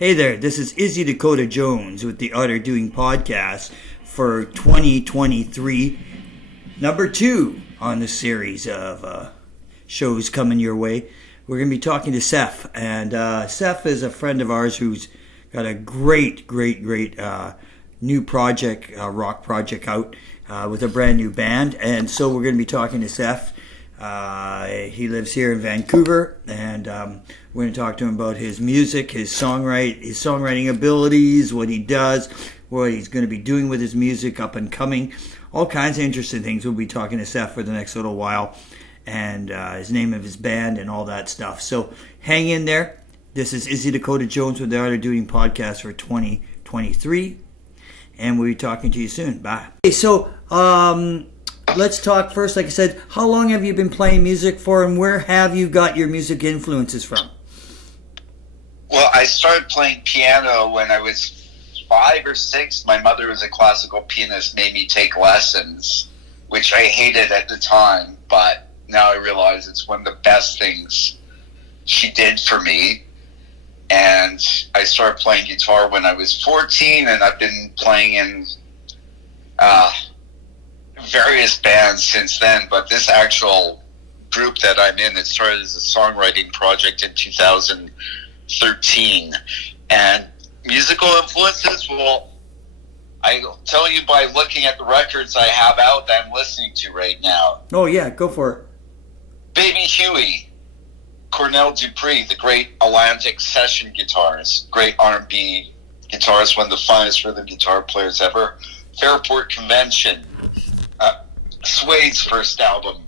Hey there, this is Izzy Dakota Jones with the Utter Doing Podcast for 2023, number 2 on the series of shows coming your way. We're going to be talking to Seth, and Seth is a friend of ours who's got a great new project, rock project out with a brand new band, and so we're going to be talking to Seth. He lives here in Vancouver, and we're going to talk to him about his music, his songwriting abilities, what he does, what he's going to be doing with his music, up and coming, all kinds of interesting things. We'll be talking to Seth for the next little while, and his name of his band and all that stuff. So hang in there. This is Izzy Dakota Jones with the Art of Doing Podcast for 2023, and we'll be talking to you soon. Bye. Okay, so let's talk first, like I said, how long have you been playing music for, and where have you got your music influences from? Well, I started playing piano when I was 5 or 6. My mother was a classical pianist, made me take lessons, which I hated at the time, but now I realize it's one of the best things she did for me. And I started playing guitar when I was 14, and I've been playing in various bands since then, but this actual group that I'm in, it started as a songwriting project in 2013. And musical influences, well, I'll tell you by looking at the records I have out that I'm listening to right now. Oh yeah, go for it. Baby Huey, Cornell Dupree, the great Atlantic session guitarist, great R&B guitarist, one of the finest rhythm guitar players ever. Fairport Convention, Suede's first album,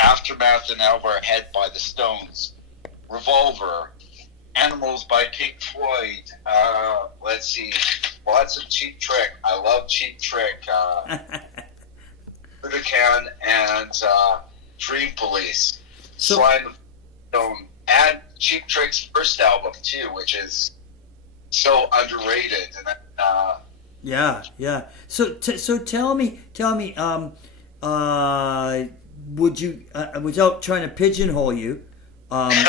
Aftermath and Our Head by the Stones, Revolver, Animals by Pink Floyd, let's see, lots of Cheap Trick. I love Cheap Trick, Budokan, and Dream Police, Slime of Stone, and Cheap Trick's first album too, which is so underrated. And Yeah. So tell me, would you, without trying to pigeonhole you, okay.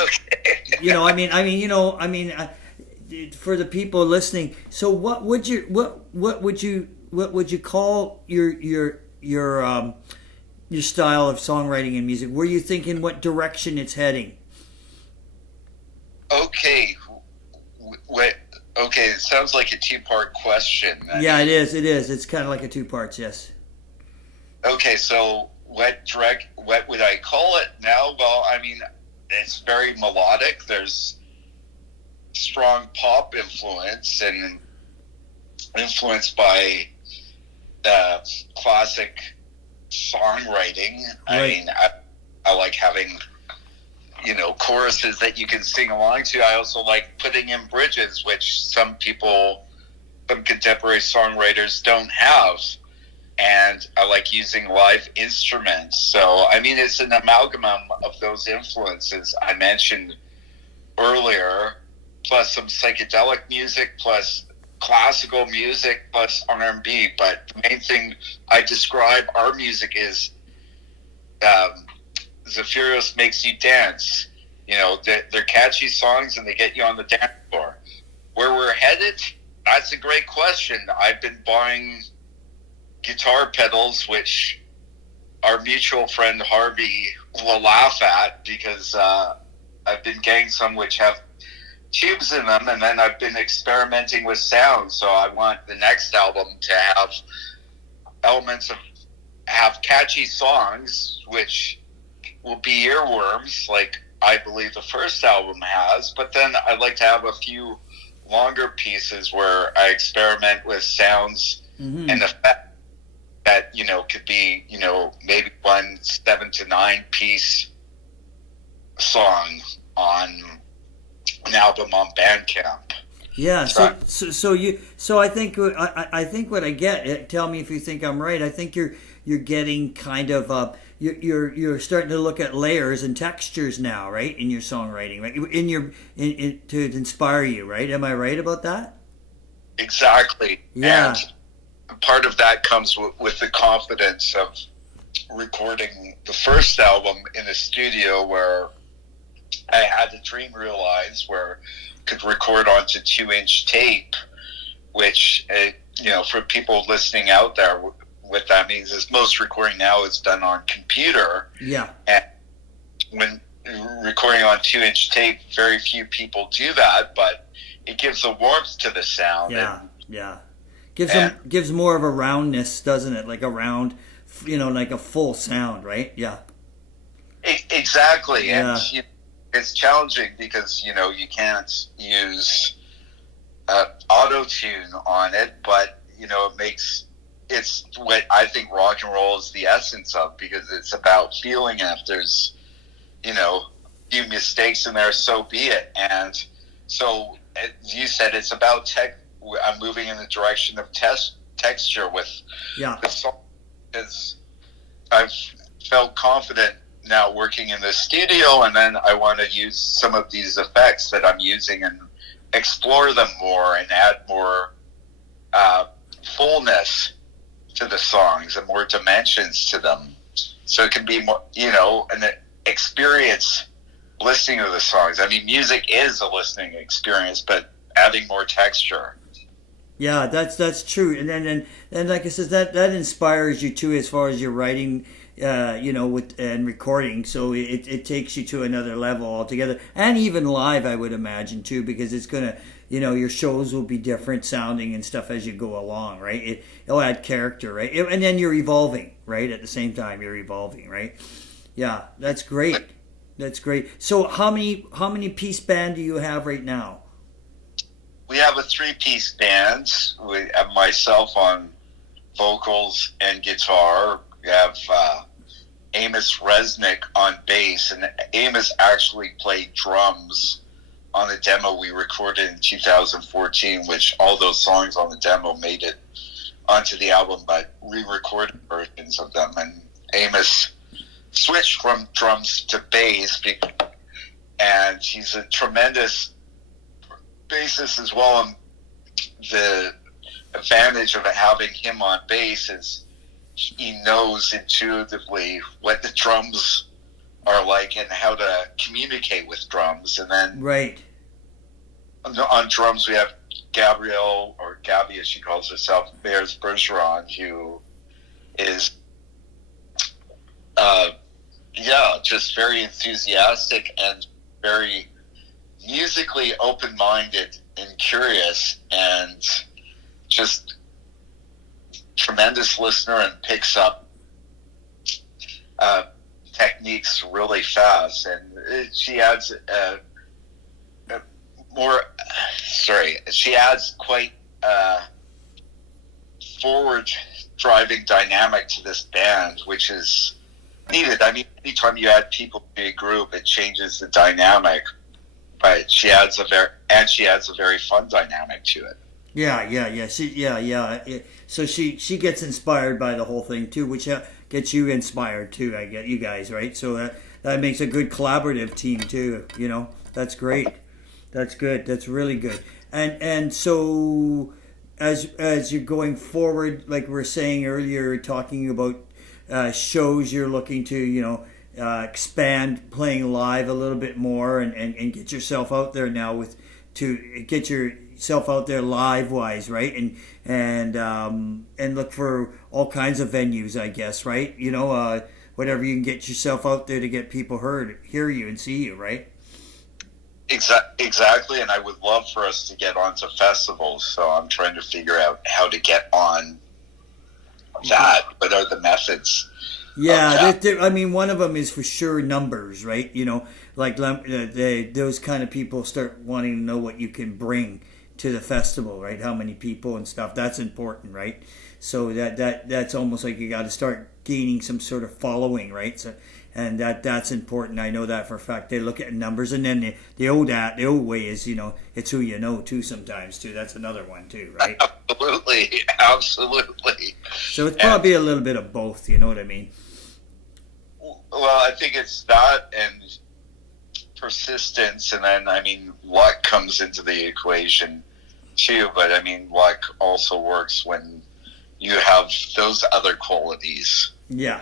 For the people listening, so what would you call your style of songwriting and music? Were you thinking what direction it's heading? Okay. Okay, it sounds like a two-part question. It is. It's kind of like a 2 parts, yes. Okay, so what would I call it now? Well, it's very melodic. There's strong pop influence and influenced by classic songwriting. Right. I like having choruses that you can sing along to. I also like putting in bridges, which some contemporary songwriters don't have. And I like using live instruments. So, it's an amalgam of those influences I mentioned earlier, plus some psychedelic music, plus classical music, plus R&B. But the main thing I describe our music is Zafirios makes you dance. They're catchy songs and they get you on the dance floor. Where we're headed, that's a great question. I've been buying guitar pedals, which our mutual friend Harvey will laugh at, because I've been getting some which have tubes in them, and then I've been experimenting with sound. So I want the next album to have catchy songs, which will be earworms, like I believe the first album has. But then I'd like to have a few longer pieces where I experiment with sounds and effects that could be maybe 1 7 to 9 piece song on an album on Bandcamp. Yeah. So I think what I get. Tell me if you think I'm right. I think you're getting kind of you're starting to look at layers and textures now, right? In your songwriting, right? To inspire you, right? Am I right about that? Exactly. Yeah. And part of that comes with the confidence of recording the first album in a studio where I had a dream realized, where could record onto 2-inch tape, which, for people listening out there, what that means is most recording now is done on computer. Yeah. And when recording on 2-inch tape, very few people do that, but it gives a warmth to the sound. Yeah. Gives more of a roundness, doesn't it? Like a round, like a full sound, right? Yeah. Exactly. Yeah. And it's challenging because, you can't use auto-tune on it, but, it's what I think rock and roll is the essence of, because it's about feeling, and if there's, a few mistakes in there, so be it. And so, as you said, it's about I'm moving in the direction of texture with the song, because I've felt confident now working in the studio, and then I want to use some of these effects that I'm using and explore them more and add more fullness to the songs and more dimensions to them, so it can be more, an experience listening to the songs. I mean, music is a listening experience, but adding more texture. Yeah, that's true. And then like I said, that inspires you too, as far as your writing, with and recording. So it takes you to another level altogether, and even live, I would imagine too, because it's gonna, your shows will be different sounding and stuff as you go along, right? It'll add character, right? And then you're evolving, right? At the same time, you're evolving, right? Yeah, that's great. That's great. So how many piece band do you have right now? We have a 3-piece band. We have myself on vocals and guitar. We have Amos Resnick on bass, and Amos actually played drums on the demo we recorded in 2014, which all those songs on the demo made it onto the album, but re-recorded versions of them. And Amos switched from drums to bass, and he's a tremendous bassist as well. And the advantage of having him on bass is he knows intuitively what the drums are like and how to communicate with drums. And then right on drums we have Gabrielle, or Gabby as she calls herself, Bears Bergeron, who is just very enthusiastic and very musically open-minded and curious, and just tremendous listener, and picks up techniques really fast. And she adds she adds quite forward driving dynamic to this band, which is needed. I mean, anytime you add people to a group, it changes the dynamic, but she adds a very fun dynamic to it. Yeah. So she gets inspired by the whole thing too, which gets you inspired too. I get you guys, right? So that makes a good collaborative team too. That's great. That's good. That's really good. And so as you're going forward, like we were saying earlier, talking about shows, you're looking to expand playing live a little bit more, and get yourself out there now to get yourself out there live wise, right? And look for all kinds of venues, I guess, right? Whatever you can get yourself out there to get people hear you and see you, right? Exactly, and I would love for us to get onto festivals, so I'm trying to figure out how to get on that. What are the methods? Yeah, I mean, one of them is for sure numbers, right? Like those kind of people start wanting to know what you can bring to the festival, right? How many people and stuff. That's important, right? So that's almost like you got to start gaining some sort of following, right? So, and that's important. I know that for a fact. They look at numbers, and then the old way is, it's who you know too. Sometimes too. That's another one too, right? Absolutely. So it's probably a little bit of both. You know what I mean? Well, I think it's that and persistence, and then luck comes into the equation too. But luck also works when you have those other qualities. Yeah.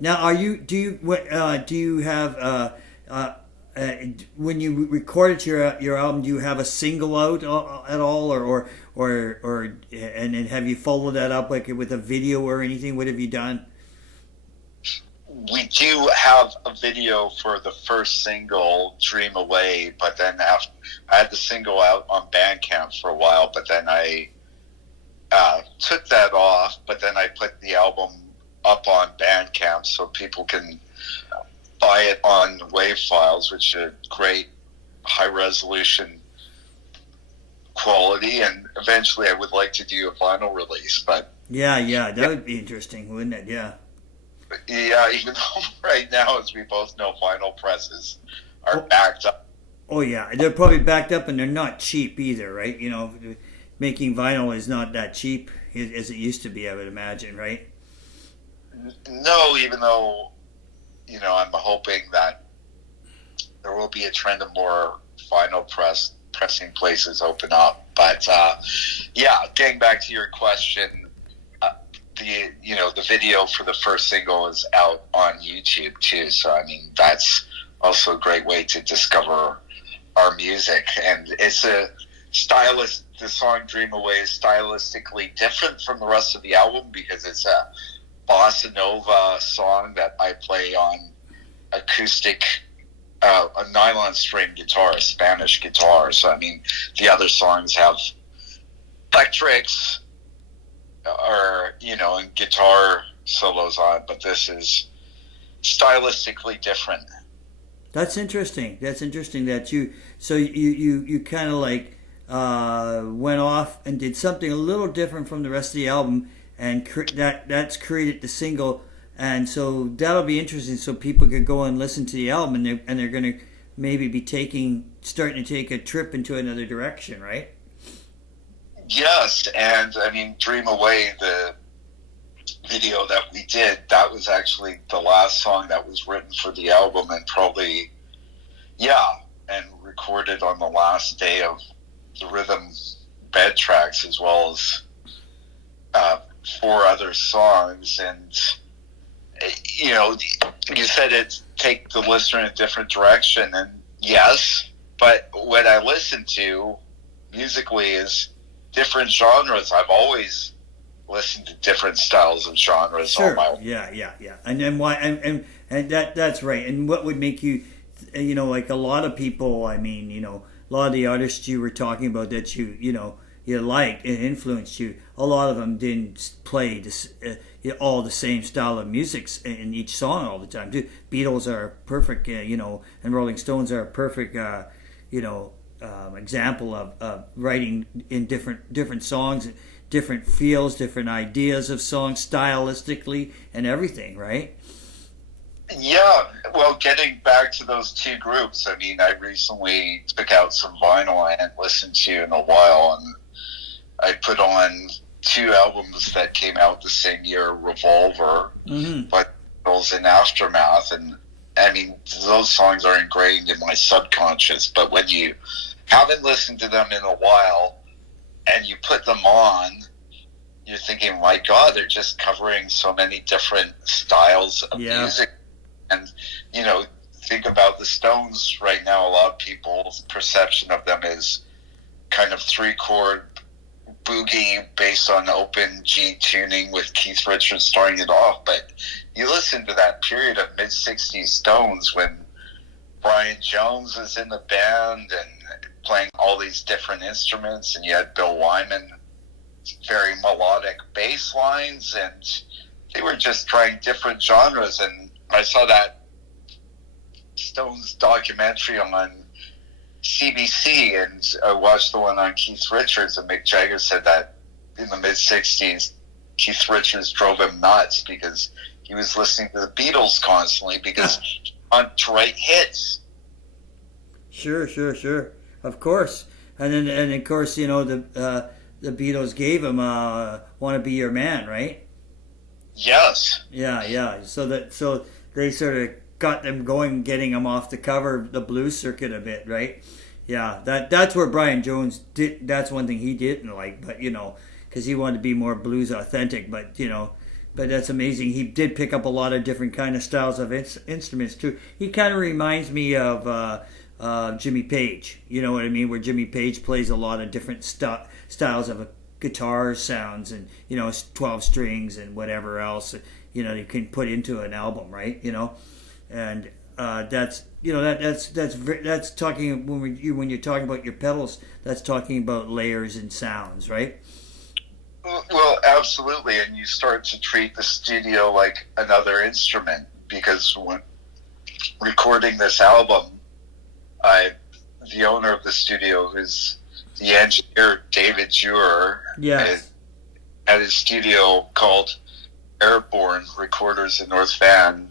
Now, do you have when you recorded your album, do you have a single out at all, and then have you followed that up like with a video or anything? What have you done? We do have a video for the first single, Dream Away, but then after, I had the single out on Bandcamp for a while, but then I took that off, but then I put the album up on Bandcamp so people can buy it on WAV files, which are great high-resolution quality, and eventually I would like to do a vinyl release, but... Yeah, that would be interesting, wouldn't it? Yeah, even though right now, as we both know, vinyl presses are backed up. Oh yeah, they're probably backed up, and they're not cheap either, right? You know, making vinyl is not that cheap as it used to be, I would imagine, right? No, even though, you know, I'm hoping that there will be a trend of more vinyl pressing places open up. But getting back to your question, the video for the first single is out on YouTube too. So I mean, that's also a great way to discover our music, and it's a stylist. The song "Dream Away" is stylistically different from the rest of the album because it's a bossa nova song that I play on acoustic, a nylon string guitar, a Spanish guitar. So I mean, the other songs have electrics or, you know, and guitar solos on, but this is stylistically different. That's interesting. That's interesting that you kind of like went off and did something a little different from the rest of the album, and that's created the single, and so that'll be interesting. So people could go and listen to the album, and they're going to maybe be starting to take a trip into another direction, right? Yes, and I mean, Dream Away, the video that we did, that was actually the last song that was written for the album, and probably, and recorded on the last day of the rhythm bed tracks, as well as 4 other songs. And, you know, you said it take the listener in a different direction, and yes, but what I listen to musically is different genres. I've always listened to different styles of genres. Sure. All my life. Yeah. And then why? And that's right. And what would make you, you know, like a lot of people? I mean, you know, a lot of the artists you were talking about that you liked and influenced you. A lot of them didn't play this, all the same style of music in each song all the time. Too. Beatles are perfect, and Rolling Stones are a perfect, example of writing in different songs, different feels, different ideas of songs, stylistically and everything, right? Yeah, well, getting back to those 2 groups, I mean, I recently took out some vinyl I hadn't listened to in a while, and I put on 2 albums that came out the same year, Revolver, but Beatles and Aftermath, and I mean, those songs are ingrained in my subconscious, but when you haven't listened to them in a while and you put them on, you're thinking, my God, they're just covering so many different styles of music. And, you know, think about the Stones right now. A lot of people's perception of them is kind of 3-chord boogie based on open G tuning with Keith Richards starting it off. But you listen to that period of mid-60s Stones when Brian Jones was in the band and playing all these different instruments, and you had Bill Wyman, very melodic bass lines, and they were just trying different genres. And I saw that Stones documentary on CBC, and I watched the one on Keith Richards, and Mick Jagger said that in the mid-60s, Keith Richards drove him nuts because he was listening to the Beatles constantly because he wanted to write hits. Sure. Of course. And of course, you know, the Beatles gave him "Want to Be Your Man," right? Yes. Yeah. So they sort of got them going, getting them off the cover, the blues circuit a bit, right? Yeah, that's where Brian Jones did. That's one thing he didn't like, but you know, because he wanted to be more blues authentic. But you know, But that's amazing. He did pick up a lot of different kind of styles of instruments too. He kind of reminds me of Jimmy Page. You know what I mean? Where Jimmy Page plays a lot of different styles of guitar sounds, and 12 strings and whatever else you can put into an album, right? And that's that's talking when you're talking about your pedals. That's talking about layers and sounds, right? Well, absolutely, and you start to treat the studio like another instrument, because when recording this album, the owner of the studio, who's the engineer, David Jure, yes, at his studio called Airborne Recorders in North Van.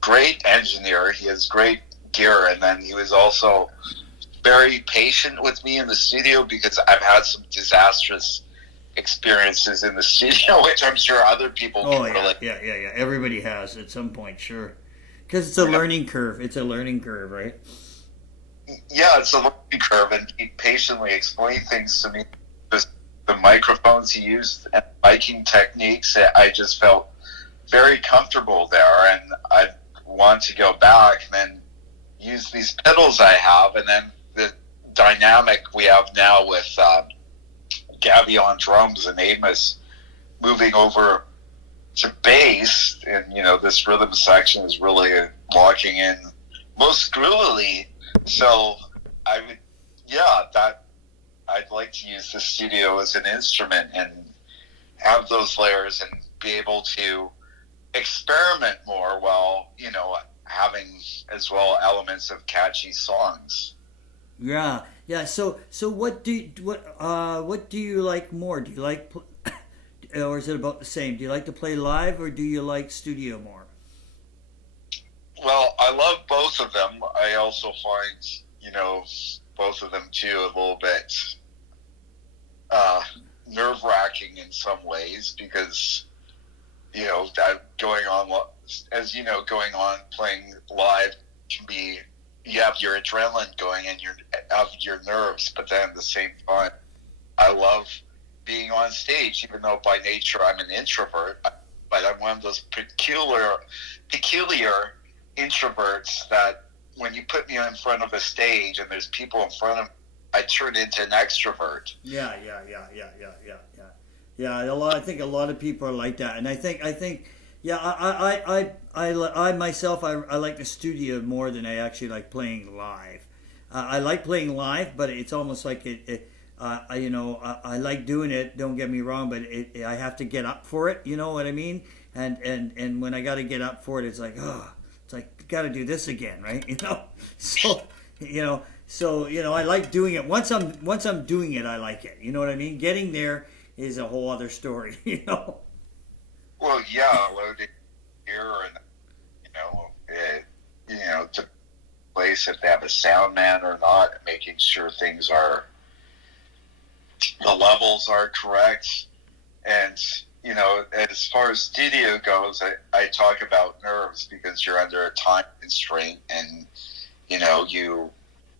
Great engineer. He has great gear, and then he was also very patient with me in the studio, because I've had some disastrous experiences in the studio, which I'm sure other people can relate. Yeah. Everybody has at some point, sure. Because it's a learning curve. It's a learning curve, right? Yeah, it's a learning curve, and he patiently explained things to me. Just the microphones he used and miking techniques, I just felt very comfortable there, and I want to go back and then use these pedals I have, and then the dynamic we have now with Gabby on drums and Amos moving over to bass, and this rhythm section is really locking in most groovily. So I'd like to use the studio as an instrument and have those layers and be able to experiment more while having as well elements of catchy songs. Yeah. So what do you like more? Do you like, or is it about the same? Do you like to play live, or do you like studio more? Well, I love both of them. I also find both of them too a little bit nerve-wracking in some ways, because that going on playing live can be, you have your adrenaline going and your nerves, but then at the same time, I love being on stage, even though by nature I'm an introvert, but I'm one of those peculiar introverts that when you put me in front of a stage and there's people in front of me, I turn into an extrovert. Yeah. I think a lot of people are like that, and I think I myself I like the studio more than I actually like playing live. I like playing live, but it's almost like I like doing it. Don't get me wrong, but I have to get up for it. You know what I mean? And when I got to get up for it, it's like got to do this again, right? So I like doing it. Once I'm doing it, I like it. You know what I mean? Getting there is a whole other story. Well, yeah, loaded gear and to place if they have a sound man or not, making sure the levels are correct, and as far as studio goes, I talk about nerves, because you're under a time constraint, and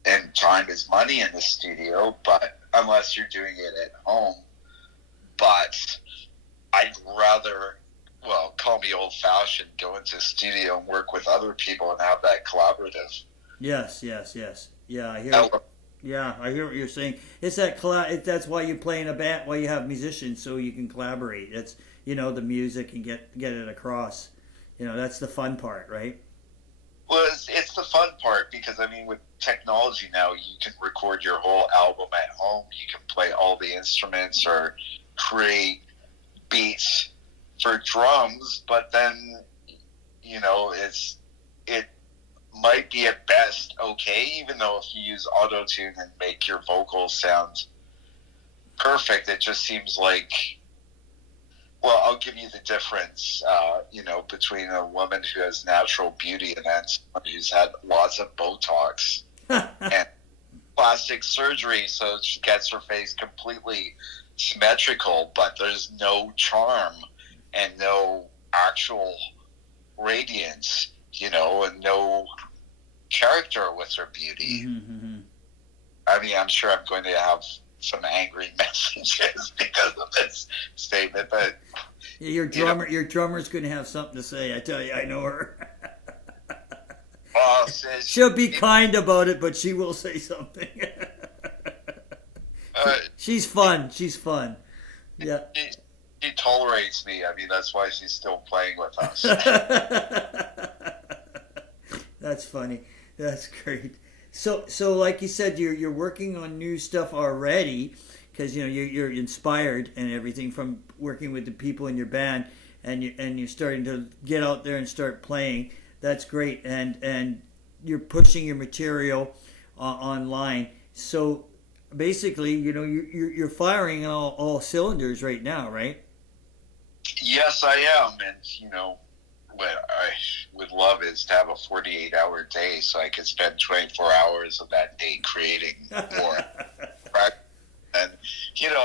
and time is money in the studio, but unless you're doing it at home. But I'd rather, call me old-fashioned, go into a studio and work with other people and have that collaborative. Yes. Yeah, I hear. Yeah, I hear what you're saying. It's that that's why you play in a band, why you have musicians, so you can collaborate. It's the music and get it across. That's the fun part, right? Well, it's the fun part, because with technology now, you can record your whole album at home. You can play all the instruments or create beats for drums, but then it might be at best okay, even though if you use auto-tune and make your vocals sound perfect, it just seems like, I'll give you the difference, between a woman who has natural beauty and then someone who's had lots of Botox and plastic surgery, so she gets her face completely symmetrical, but there's no charm and no actual radiance, and no character with her beauty. Mm-hmm. I'm sure I'm going to have some angry messages because of this statement, but Your drummer's going to have something to say. I tell you, I know her. She'll be kind about it, but she will say something. She's fun. Yeah. She tolerates me. I mean, that's why she's still playing with us. That's funny. That's great. So like you said, you're working on new stuff already, because you're inspired and everything from working with the people in your band, and you're starting to get out there and start playing. That's great, and you're pushing your material online. So basically, you're firing all cylinders right now, right? Yes, I am, and what I would love is to have a 48-hour day, so I could spend 24 hours of that day creating more. And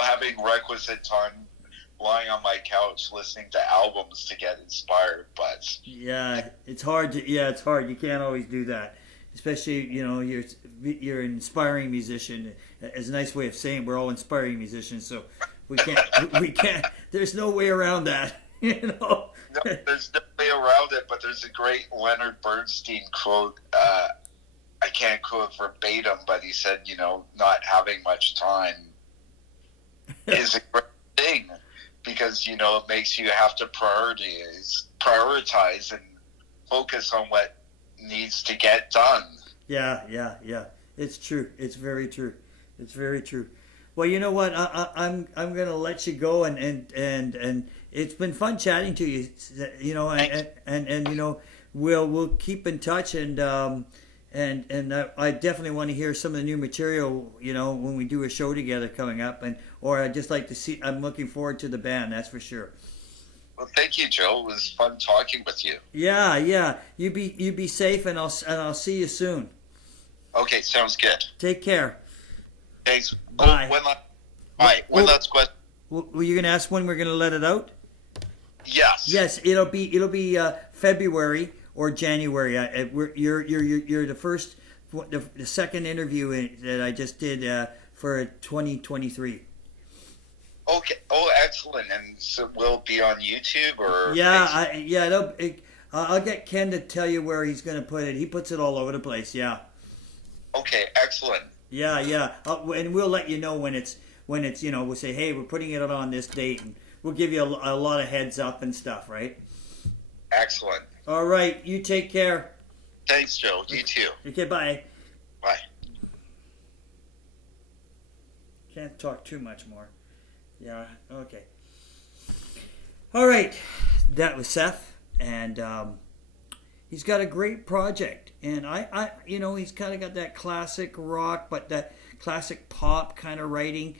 having requisite time lying on my couch listening to albums to get inspired. But yeah, it's hard. It's hard. You can't always do that, especially you're an inspiring musician. It's a nice way of saying we're all inspiring musicians, so we can't. There's no way around that. No, there's no way around it. But there's a great Leonard Bernstein quote. I can't quote verbatim, but he said, not having much time is a great thing, because it makes you have to prioritize and focus on what needs to get done. Yeah. It's true. It's very true. Well, you know what? I'm gonna let you go, and it's been fun chatting to you. And we'll keep in touch, and I definitely want to hear some of the new material. When we do a show together coming up, or I'd just like to see. I'm looking forward to the band. That's for sure. Well, thank you, Joe. It was fun talking with you. Yeah. You be safe, and I'll see you soon. Okay, sounds good. Take care. Thanks. Bye. One last question. Were you going to ask when we're going to let it out? Yes. Yes, it'll be February or January. You're the second interview that I just did for 2023. Okay. Oh, excellent. And so will it be on YouTube or? Yeah. I'll get Ken to tell you where he's going to put it. He puts it all over the place. Yeah. Okay. Excellent. Yeah. And we'll let you know when it's we'll say, hey, we're putting it on this date, and we'll give you a lot of heads up and stuff, right? Excellent. All right. You take care. Thanks, Joe. You too. Okay. Bye. Bye. Can't talk too much more. Yeah, okay. All right, that was Seth, and he's got a great project, and I he's kind of got that classic rock, but that classic pop kind of writing.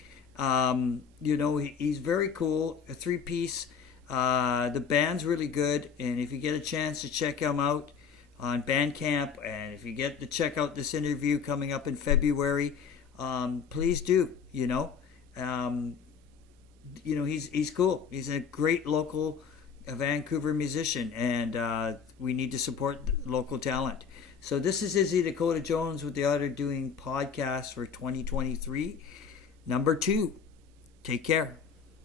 He's very cool. A 3-piece. The band's really good, and if you get a chance to check him out on Bandcamp, and if you get to check out this interview coming up in February, please do. He's cool. He's a great local Vancouver musician, and we need to support local talent. So this is Izzy Dakota Jones with the Otter doing podcast for 2023, number 2. Take care.